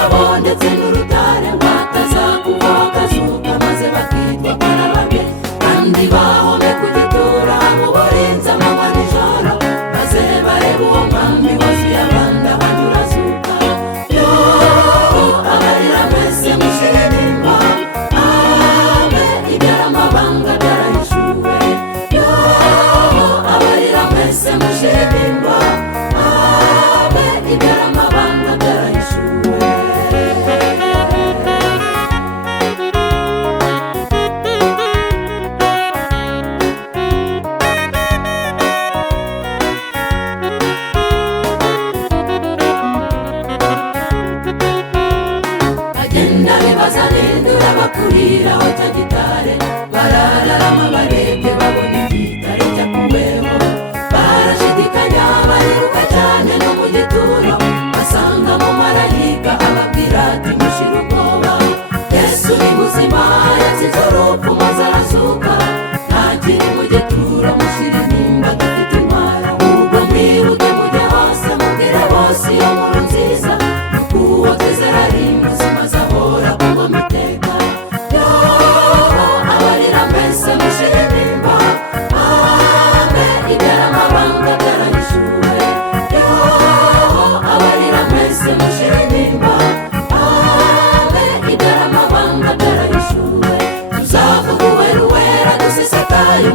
umugabo ndetse n'urutare batazakuvaho akazuka maze bakitwa karababe kandi bahome ku gituro abo barenze amanywa n'ijoro maze bareba uwo mwami wuzuye abanda banyurazuka abarira mwese mushiririmba abe ibyara amabanga byarahishuwe abarira mwese mushiririmba abe ibyara amabanga byarahishuwe. bagenda bibaza bindura bakuriraho cya gitare barararama barebye babona igitare cyakuweho barashidikanya bariruka cyane no mu gituro basanga mu marayika ababwira ati mushira ubwoba Yesu ni muzima yatsinze urupfu maze arazuka ntakiri mu gituro mushira intimba dufite intwaro ubwo mwibuke mujye hose mubwire bose iyo nkuru nziza kuko twizera ari muzima azahora ku ngoma iteka abarira mwese mushiririmba abe ibyara amabanga byarahishuwe abarira mwese mushiririmba abe ibyara amabanga byarahishuwe tuzavuga uwera uwera dusesekaye